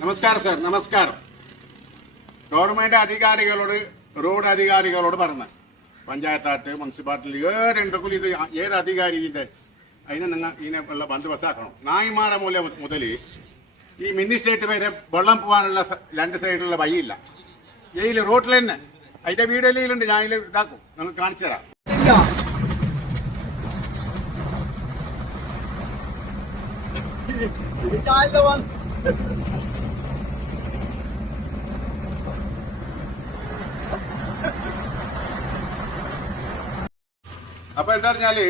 നമസ്കാരം സാർ, നമസ്കാരം. Government അധികാരികളോട്, road അധികാരികളോട് പറഞ്ഞ പഞ്ചായത്തായിട്ട് മുനിസിപ്പാലിറ്റി ഏടുണ്ടെങ്കിൽ ഇത് ഏത് അധികാരിന്റെ അതിനെ നിങ്ങൾ ഇതിനുള്ള ബന്ദോബസ്താക്കണം. നായ്മാറ മുതൽ ഈ മിനി സ്റ്റേറ്റ് വരെ വെള്ളം പോകാനുള്ള രണ്ട് സൈഡിലുള്ള വഴിയില്ല. ഇതിൽ റോഡിൽ തന്നെ അതിന്റെ വീഡിയോയിലുണ്ട്. ഞാൻ ഇതിൽ ഇതാക്കും, നിങ്ങൾക്ക് കാണിച്ചു തരാം. അപ്പൊ എന്താ പറഞ്ഞാല്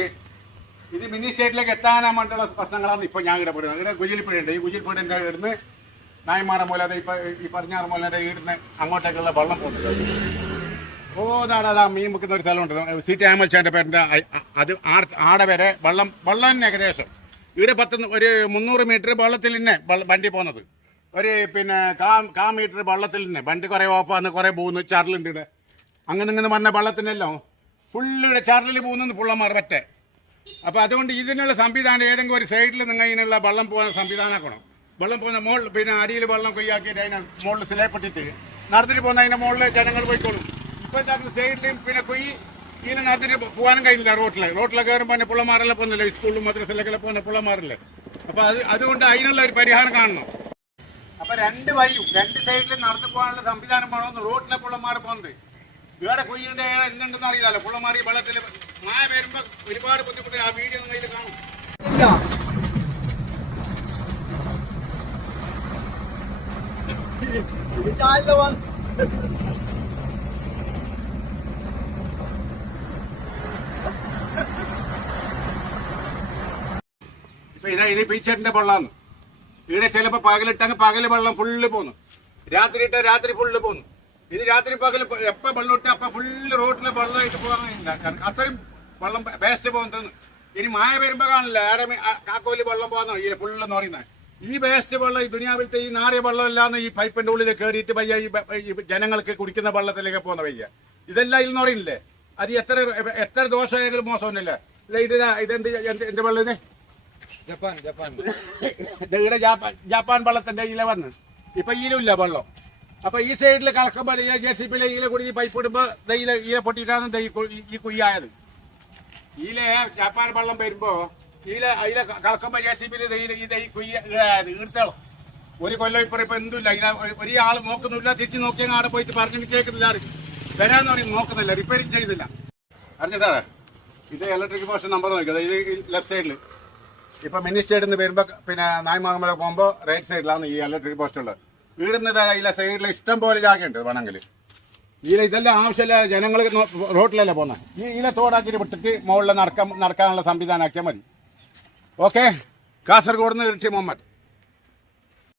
ഇത് മിനി സ്റ്റേറ്റിലേക്ക് എത്താനായിട്ടുള്ള പ്രശ്നങ്ങളാണ് ഇപ്പൊ ഞാൻ ഇവിടെ പറയുന്നത്. ഇവിടെ കുജിൽപ്പുഴയുണ്ട്. ഈ കുജിൽപ്പുഴന്റെ ഇവിടുന്ന് നായ്മാറ മൂലം ഇപ്പൊ ഈ പടിഞ്ഞാറ് മൂലന്റെ ഇവിടുന്ന് അങ്ങോട്ടേക്കുള്ള വെള്ളം പോകുന്നത്. നാടാ മീൻ മുക്കുന്ന ഒരു സ്ഥലമുണ്ട്, സി.ടി. അഹമ്മദ് പേരിന്റെ. അത് ആടെ വരെ വെള്ളം ഏകദേശം ഇവിടെ ഒരു 300 മീറ്റർ വെള്ളത്തിൽ തന്നെ വണ്ടി പോകുന്നത്. ഒരു കാ മീറ്റർ വെള്ളത്തിൽ തന്നെ വണ്ടി കുറെ ഓഫാന്ന് കുറെ പോകുന്നു. ചാറിലുണ്ട് ഇവിടെ. അങ്ങനെ ഇങ്ങനെ വന്ന വെള്ളത്തിനെല്ലാം ഫുള്ള് ഇവിടെ ചാറിൽ പോകുന്നു പുള്ളമാർ പറ്റേ. അപ്പോൾ അതുകൊണ്ട് ഇതിനുള്ള സംവിധാനം ഏതെങ്കിലും ഒരു സൈഡിൽ നിങ്ങൾ ഇതിനുള്ള വെള്ളം പോകുന്ന സംവിധാനമാക്കണം. വെള്ളം പോകുന്ന അടിയിൽ വെള്ളം കൊയ്യാക്കിയിട്ട് അതിനെ മുകളിൽ സിലേപ്പെട്ടിട്ട് നടത്തിട്ട് പോകുന്ന അതിൻ്റെ മുകളിൽ ജനങ്ങൾ പോയിക്കോളും. ഇപ്പോൾ സൈഡിലും കൊയ്യ് ഇങ്ങനെ നടത്തിട്ട് പോകാനും കഴിയില്ല. റോട്ടിലെ കയറുമ്പോൾ പുള്ളമാരെല്ലാം പോകുന്നില്ല, സ്കൂളിലും മദ്രസയിലേക്കെല്ലാം പോകുന്ന പുള്ളമാരല്ലേ. അപ്പോൾ അതുകൊണ്ട് അതിനുള്ള ഒരു പരിഹാരം കാണണം. അപ്പോൾ രണ്ട് സൈഡിലും നടന്നു പോകാനുള്ള സംവിധാനം വേണമെന്ന് റോട്ടിലെ പുള്ളമാർ പോകുന്നത്. ഇവിടെ കൊയ്യന്റെ എന്തുണ്ടെന്ന് അറിയാലോ. പുള്ളമാറി വെള്ളത്തിൽ മായ വരുമ്പോ ഒരുപാട് ബുദ്ധിമുട്ട്. ആ വീഡിയോ നിങ്ങൾ ഇത് കാണും. ഇപ്പൊ ഇത് പീച്ചറിന്റെ വെള്ളമാണ്. ഇവിടെ ചിലപ്പോ പകലിട്ടങ്ങ് പകല് വെള്ളം ഫുള്ള് പോന്നു, രാത്രി ഇട്ട രാത്രി ഫുള്ള് പോന്നു. ഇത് രാത്രി പകൽ എപ്പോൾ വെള്ളം ഇട്ട് അപ്പം ഫുള്ള് റോഡിൽ വെള്ളമായിട്ട് പോകാനില്ല. അത്രയും വെള്ളം വേസ്റ്റ് പോകുന്നത്. ഇനി മായ വരുമ്പോൾ കാണില്ല ആരെ കാക്കോല് വെള്ളം പോകുന്ന ഈ ഫുള്ളെന്ന് പറയുന്നത്. ഈ വേസ്റ്റ് വെള്ളം ഈ ദുനിയാവിലത്തെ ഈ നാറിയ വെള്ളം ഇല്ലാന്ന് ഈ പൈപ്പിന്റെ ഉള്ളിൽ കയറിയിട്ട് വയ്യ ഈ ജനങ്ങൾക്ക് കുടിക്കുന്ന വെള്ളത്തിലേക്ക് പോകുന്ന വയ്യ. ഇതെല്ലാം ഇതെന്ന് പറയുന്നില്ലേ. അത് എത്ര ദോഷമായെങ്കിലും മോശമൊന്നുമില്ല. ഇതെന്ത് എന്ത് വെള്ളം ഇത് ഇവിടെ ജപ്പാൻ വെള്ളത്തിന്റെ ഇല വന്ന് ഇപ്പൊ ഈലുമില്ല വെള്ളം. അപ്പൊ ഈ സൈഡിൽ കളക്കുമ്പോൾ JCB ഈല കൂടി ഈ പൈപ്പ് ഇടുമ്പോൾ ഈല പൊട്ടിയിട്ടാണ് ഈ കുയ്യായത്. ജപ്പാൻ വെള്ളം വരുമ്പോ അതിലെ കളക്കുമ്പോൾ JCB ഈ കുയ്യ ഈർത്തളം ഒരു കൊല്ലം ഇപ്പൊ എന്തുമില്ല. ഒരാൾ നോക്കുന്നില്ല. തിരിച്ച് നോക്കിയാൽ ആടെ പോയിട്ട് പറഞ്ഞെങ്കിൽ കേൾക്കുന്നില്ല. വരാന്ന് പറയും, നോക്കുന്നില്ല, റിപ്പയറിങ് ചെയ്യുന്നില്ല. അറിഞ്ഞ സാറേ, ഇത് ഇലക്ട്രിക് പോസ്റ്റ് നമ്പർ നോക്കിയത്. ഇത് ലെഫ്റ്റ് സൈഡിൽ ഇപ്പൊ മിനി സ്റ്റേറ്റിൽ നിന്ന് വരുമ്പോ നായ്മാങ്ങമല പോകുമ്പോ റൈറ്റ് സൈഡിലാണ് ഈ ഇലക്ട്രിക് പോസ്റ്റ് ഉള്ളത്. വീടുന്നത് അതിലെ സൈഡിൽ ഇഷ്ടം പോലെ ജാഗയുണ്ട് വേണമെങ്കിൽ. ഇതെല്ലാം ആവശ്യമില്ല. ജനങ്ങൾ റോട്ടിലല്ലേ പോകുന്നത്. ഇതിലെ തോടാക്കിയിട്ട് വിട്ടിട്ട് മുകളിൽ നടക്കാനുള്ള സംവിധാനം ആക്കിയാൽ മതി. ഓക്കെ. കാസർഗോഡ് നിന്ന് ഇരട്ടി മുഹമ്മദ്.